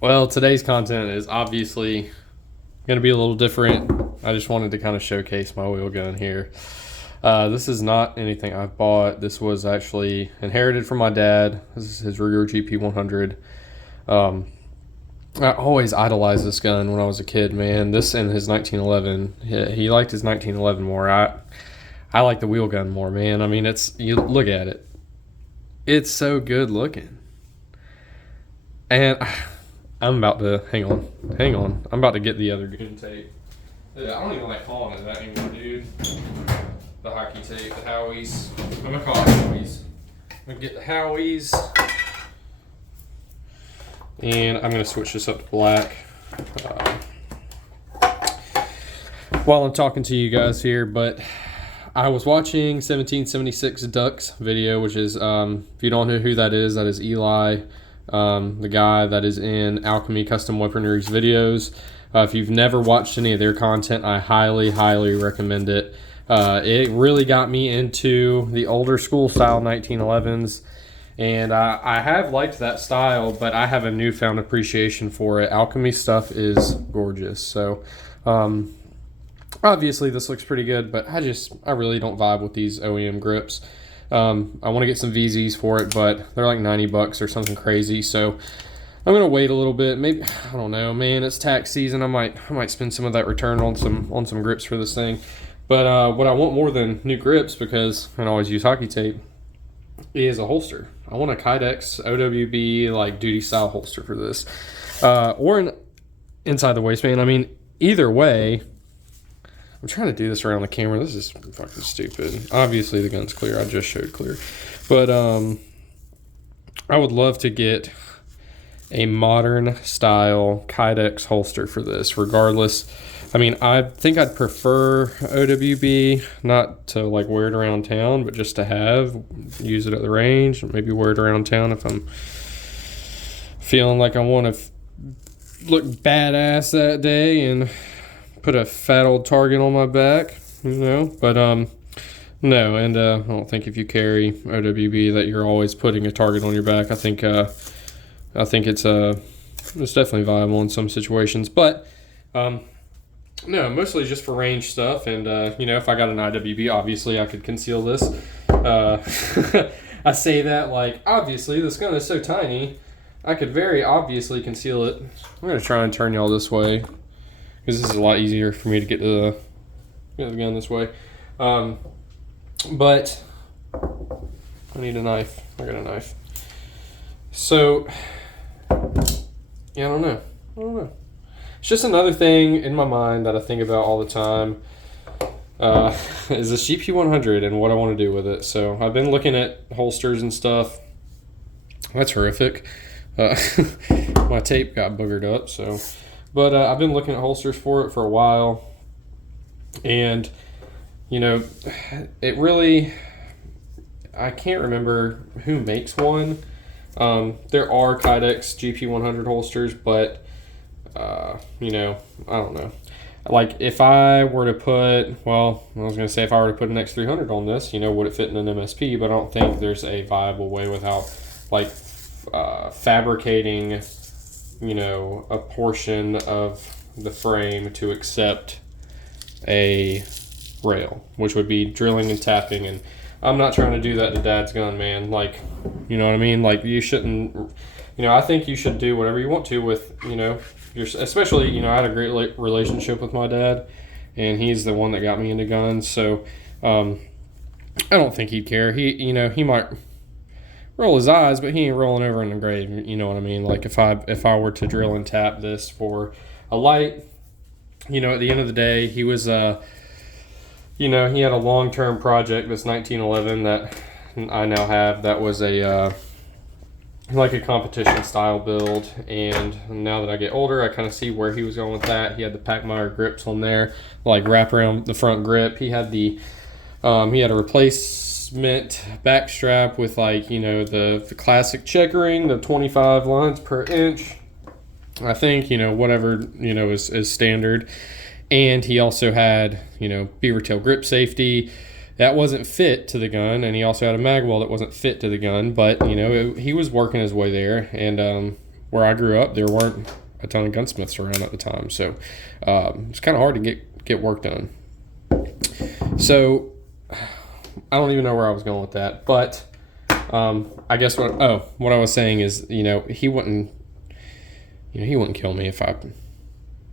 Well, today's content is obviously going to be a little different. I just wanted to kind of showcase my wheel gun here. This is not anything I've bought. This was actually inherited from my dad. This is his Ruger GP100. Um, I always idolized this gun when I was a kid, man. This and his 1911. He liked his 1911 more. I like the wheel gun more, man. I mean, you look at it. It's so good looking. And I'm about to hang on. I'm about to get the other goon tape. Yeah, I don't even like calling it that anymore, dude. The hockey tape, the Howies. I'm gonna call it Howies. I'm gonna get the Howies, and I'm gonna switch this up to black. While I'm talking to you guys here, but I was watching 1776 Ducks video, which is if you don't know who that is Eli. The guy that is in Alchemy Custom Weaponry's videos. If you've never watched any of their content, I highly recommend it. It really got me into the older school style 1911s, and I have liked that style, but I have a newfound appreciation for it. Alchemy stuff is gorgeous. So obviously this looks pretty good, but I really don't vibe with these OEM grips. I want to get some VZs for it, but they're like $90 or something crazy. So I'm gonna wait a little bit. Maybe, I don't know, man. It's tax season. I might spend some of that return on some grips for this thing. But what I want more than new grips, because I always use hockey tape, is a holster. I want a Kydex OWB like duty style holster for this, or an inside the waistband. I mean, either way. I'm trying to do this around the camera. This is fucking stupid. Obviously the gun's clear. I just showed clear. But I would love to get a modern style Kydex holster for this, regardless. I mean, I think I'd prefer OWB, not to like wear it around town, but just to use it at the range, maybe wear it around town if I'm feeling like I want to look badass that day and put a fat old target on my back, but no, and I don't think if you carry OWB that you're always putting a target on your back. I think it's definitely viable in some situations, but no, mostly just for range stuff. And if I got an IWB, obviously I could conceal this. I say that like, obviously this gun is so tiny, I could very obviously conceal it. I'm gonna try and turn y'all this way, because this is a lot easier for me to get the gun this way. But I need a knife. I got a knife. So, yeah, I don't know. It's just another thing in my mind that I think about all the time, is this GP100 and what I want to do with it. So I've been looking at holsters and stuff. That's horrific. My tape got boogered up, so... But I've been looking at holsters for it for a while, and it really, I can't remember who makes one. There are Kydex GP100 holsters, but I don't know. Like if I were to put, if I were to put an X300 on this, would it fit in an MSP? But I don't think there's a viable way without like fabricating a portion of the frame to accept a rail, which would be drilling and tapping. And I'm not trying to do that to Dad's gun, man. Like, you know what I mean? Like, you shouldn't, I think you should do whatever you want to with, especially, I had a great relationship with my dad, and he's the one that got me into guns. So, I don't think he'd care. He might roll his eyes, but he ain't rolling over in the grave. You know what I mean? Like if I were to drill and tap this for a light, at the end of the day, he was he had a long-term project, this 1911 that I now have, that was a like a competition style build. And now that I get older, I kind of see where he was going with that. He had the Pachmeyer grips on there, like wrap around the front grip. He had he had a replacement back strap with the classic checkering, the 25 lines per inch, I think, whatever is standard. And he also had beaver tail grip safety that wasn't fit to the gun, and he also had a mag well that wasn't fit to the gun, but he was working his way there. And where I grew up, there weren't a ton of gunsmiths around at the time, so it's kind of hard to get work done. So I don't even know where I was going with that, but I guess what I was saying is, he wouldn't kill me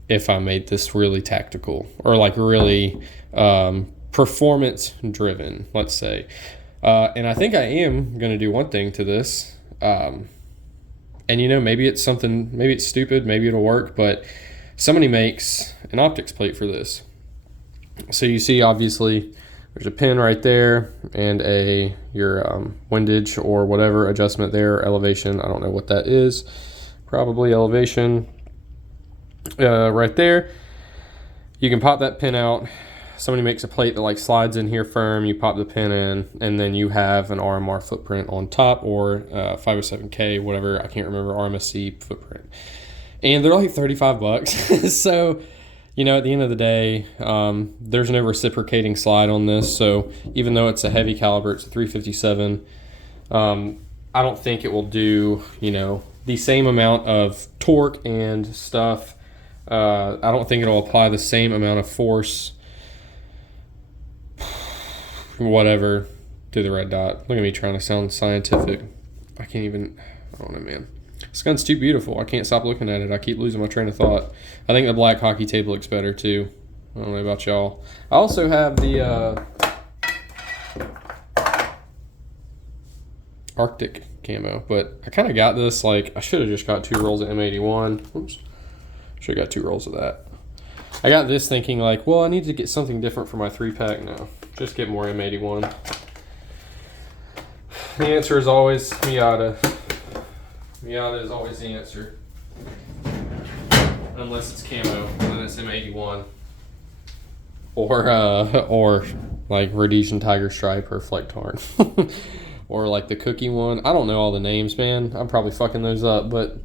if I made this really tactical or like really performance driven, let's say. And I think I am going to do one thing to this. And maybe it's stupid, maybe it'll work, but somebody makes an optics plate for this. So you see, obviously, there's a pin right there and your windage or whatever adjustment there, elevation. I don't know what that is. Probably elevation right there. You can pop that pin out. Somebody makes a plate that like slides in here firm. You pop the pin in, and then you have an RMR footprint on top, or 507K, whatever. I can't remember, RMSC footprint. And they're like $35. So, at the end of the day, there's no reciprocating slide on this. So even though it's a heavy caliber, it's a 357. I don't think it will do, the same amount of torque and stuff. I don't think it'll apply the same amount of force, whatever, to the red dot. Look at me trying to sound scientific. I don't know, man. This gun's too beautiful. I can't stop looking at it. I keep losing my train of thought. I think the black hockey tape looks better too. I don't know about y'all. I also have the Arctic camo, but I kind of got this, like, I should have just got 2 rolls of M81. Oops. Should have got 2 rolls of that. I got this thinking like, well, I need to get something different for my 3-pack. No, just get more M81. The answer is always Miata. Miata is always the answer. Unless it's camo, and then it's M81. Or like Rhodesian Tiger Stripe or Fleck Tarn. Or like the cookie one. I don't know all the names, man. I'm probably fucking those up, but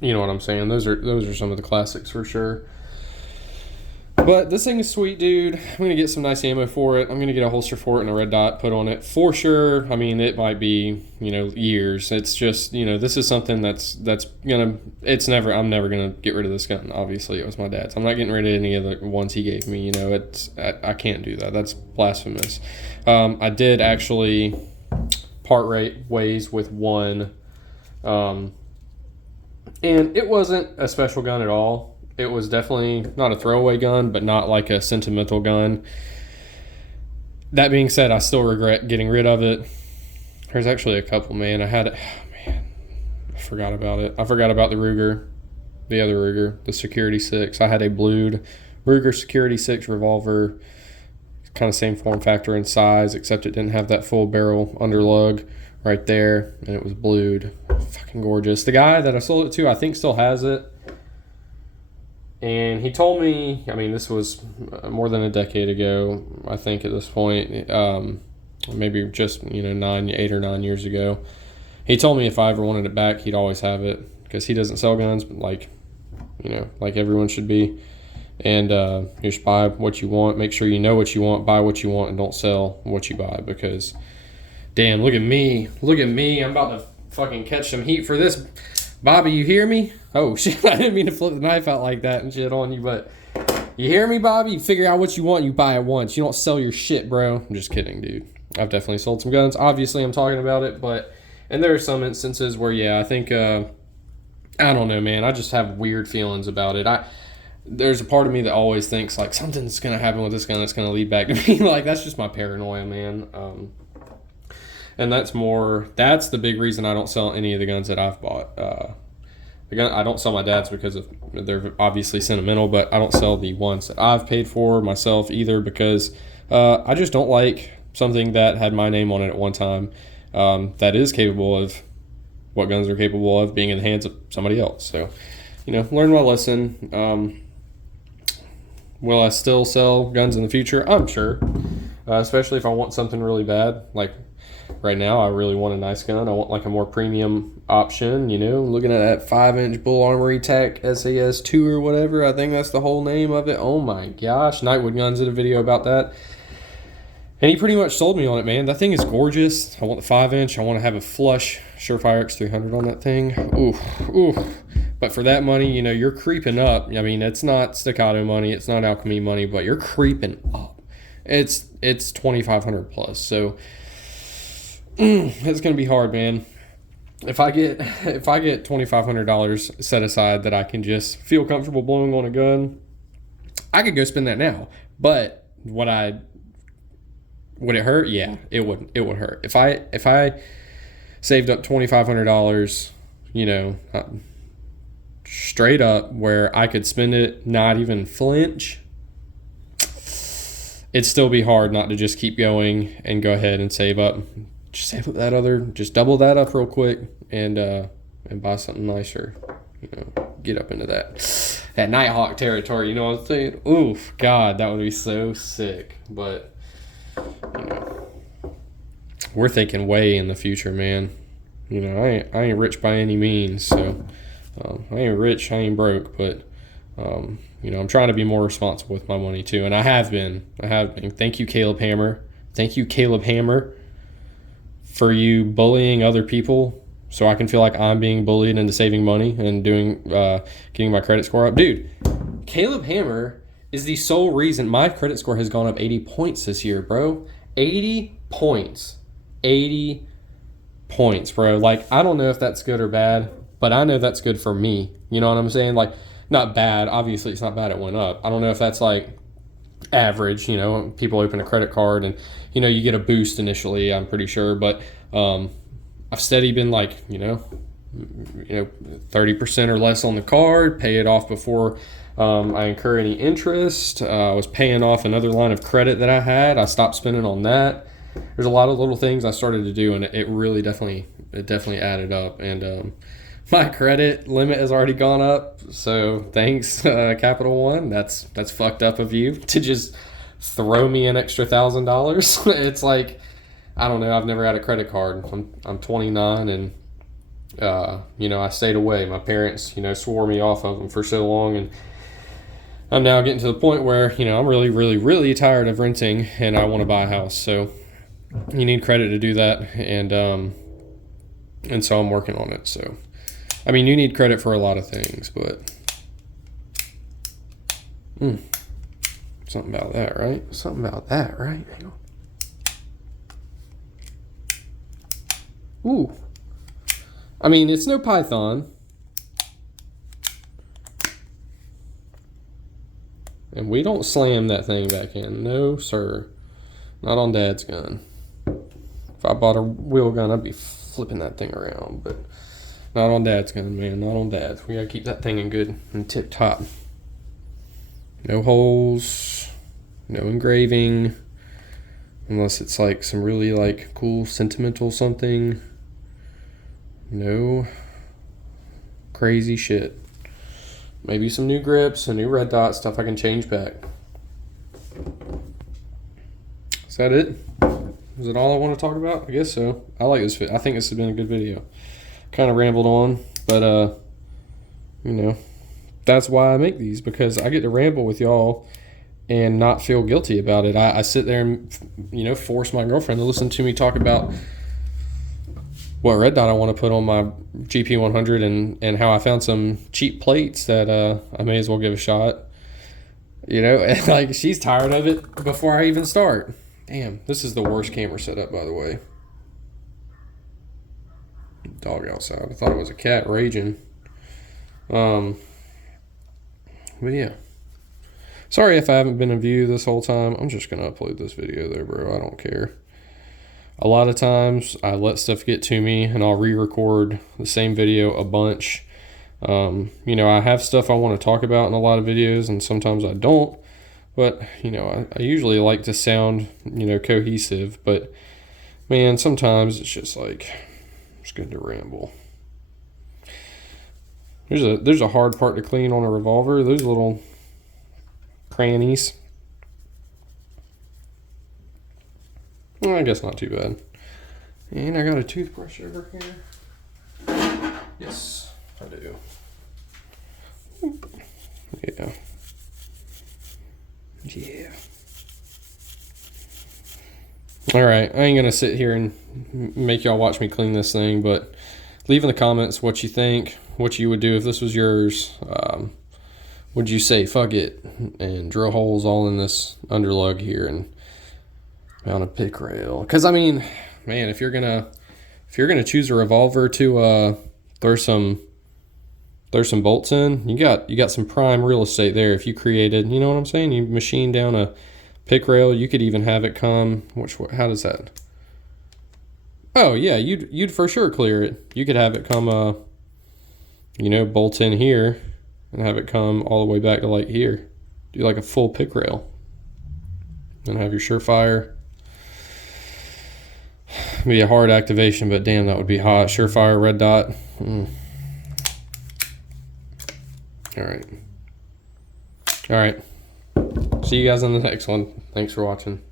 you know what I'm saying. Those are some of the classics for sure. But this thing is sweet, dude. I'm going to get some nice ammo for it. I'm going to get a holster for it and a red dot put on it for sure. I mean, it might be, years. It's just, this is something I'm never going to get rid of this gun. Obviously, it was my dad's. I'm not getting rid of any of the ones he gave me. I can't do that. That's blasphemous. I did actually part ways with one. And it wasn't a special gun at all. It was definitely not a throwaway gun, but not like a sentimental gun. That being said, I still regret getting rid of it. There's actually a couple, man. I forgot about it. I forgot about the Ruger, the other Ruger, the Security 6. I had a blued Ruger Security 6 revolver, kind of same form factor and size, except it didn't have that full barrel underlug right there, and it was blued. Fucking gorgeous. The guy that I sold it to, I think, still has it. And he told me, this was more than a decade ago, I think at this point, maybe just, 8 or 9 years ago. He told me if I ever wanted it back, he'd always have it, because he doesn't sell guns, but like everyone should be. And you should buy what you want. Make sure you know what you want, buy what you want, and don't sell what you buy, because, damn, look at me. I'm about to fucking catch some heat for this. Bobby, you hear me? Oh, shit, I didn't mean to flip the knife out like that and shit on you, but you hear me, Bobby? You figure out what you want, you buy it once. You don't sell your shit, bro. I'm just kidding, dude. I've definitely sold some guns. Obviously, I'm talking about it, and there are some instances where, I think, I don't know, man. I just have weird feelings about it. There's a part of me that always thinks, like, something's going to happen with this gun that's going to lead back to me. Like, that's just my paranoia, man. And that's the big reason I don't sell any of the guns that I've bought. I don't sell my dad's because they're obviously sentimental, but I don't sell the ones that I've paid for myself either, because I just don't like something that had my name on it at one time that is capable of what guns are capable of being in the hands of somebody else. So, learn my lesson. Will I still sell guns in the future? I'm sure, especially if I want something really bad. Like, right now, I really want a nice gun. I want like a more premium option, looking at that 5-inch Bull Armory Tac SAS 2 or whatever. I think that's the whole name of it. Oh my gosh. Nightwood Guns did a video about that. And he pretty much sold me on it, man. That thing is gorgeous. I want the 5-inch. I want to have a flush Surefire X300 on that thing. Ooh. But for that money, you know, you're creeping up. I mean, it's not staccato money. It's not alchemy money, but you're creeping up. It's 2,500 plus. So it's going to be hard, man. If I get $2,500 set aside that I can just feel comfortable blowing on a gun, I could go spend that now. But would it hurt? Yeah, it would. It would hurt. If I saved up $2,500, you know, straight up, where I could spend it, not even flinch, it'd still be hard not to just keep going and go ahead and save up. Just save up just double that up real quick and buy something nicer. You know, get up into that Nighthawk territory. You know what I'm saying? Oof, God, that would be so sick. But you know, we're thinking way in the future, man. You know, I ain't rich by any means, so I ain't rich, I ain't broke, but you know, I'm trying to be more responsible with my money too, and I have been. Thank you, Caleb Hammer. Thank you, Caleb Hammer, for you bullying other people so I can feel like I'm being bullied into saving money and getting my credit score up. Dude, Caleb Hammer is the sole reason my credit score has gone up 80 points this year, bro. 80 points. 80 points, bro. Like, I don't know if that's good or bad, but I know that's good for me. You know what I'm saying? Like, not bad. Obviously, it's not bad. It went up. I don't know if that's like average. You know, people open a credit card and, you know, you get a boost initially, I'm pretty sure. But I've steady been like, you know, 30% or less on the card, pay it off before I incur any interest. I was paying off another line of credit that I had. I stopped spending on that. There's a lot of little things I started to do, and it really definitely added up. And my credit limit has already gone up. So thanks, Capital One. That's fucked up of you to just throw me an extra $1,000. It's like, I don't know. I've never had a credit card. I'm 29, and you know, I stayed away. My parents, you know, swore me off of them for so long, and I'm now getting to the point where, you know, I'm really, really, really tired of renting, and I want to buy a house. So you need credit to do that, and so I'm working on it. So, I mean, you need credit for a lot of things, but something about that, right? Something about that, right? Hang on. Ooh. I mean, it's no Python. And we don't slam that thing back in. No, sir. Not on Dad's gun. If I bought a wheel gun, I'd be flipping that thing around. But not on Dad's gun, man. Not on Dad's. We gotta keep that thing in good and tip top. No holes. No engraving. Unless it's like some really like cool sentimental something. No crazy shit. Maybe some new grips, a new red dot, stuff I can change back. Is that it? Is it all I want to talk about? I guess so. I like this I think this has been a good video. Kind of rambled on, but you know, that's why I make these, because I get to ramble with y'all and not feel guilty about it. I sit there and, you know, force my girlfriend to listen to me talk about what red dot I want to put on my GP100 and how I found some cheap plates that I may as well give a shot. You know, and like, she's tired of it before I even start. Damn, this is the worst camera setup, by the way. Dog outside. I thought it was a cat raging. But yeah. Sorry if I haven't been in view this whole time. I'm just going to upload this video though, bro. I don't care. A lot of times I let stuff get to me and I'll re-record the same video a bunch. You know, I have stuff I want to talk about in a lot of videos, and sometimes I don't. But, you know, I usually like to sound, you know, cohesive. But, man, sometimes it's just like, it's good to ramble. There's a hard part to clean on a revolver. Those little crannies. Well, I guess not too bad. And I got a toothbrush over here. Yes, I do. Yeah. Yeah. All right, I ain't gonna sit here and make y'all watch me clean this thing, but leave in the comments what you think, what you would do if this was yours. Would you say fuck it and drill holes all in this underlug here and mount a pick rail? Because I mean, man, if you're gonna choose a revolver to throw some bolts in, you got some prime real estate there. If you created, you know what I'm saying, you machine down a pick rail, you could even have it come. How does that? Oh yeah, you'd for sure clear it. You could have it come, bolt in here, and have it come all the way back to like here. Do like a full pick rail, and have your Surefire. Be a hard activation, but damn, that would be hot. Surefire red dot. All right. See you guys on the next one. Thanks for watching.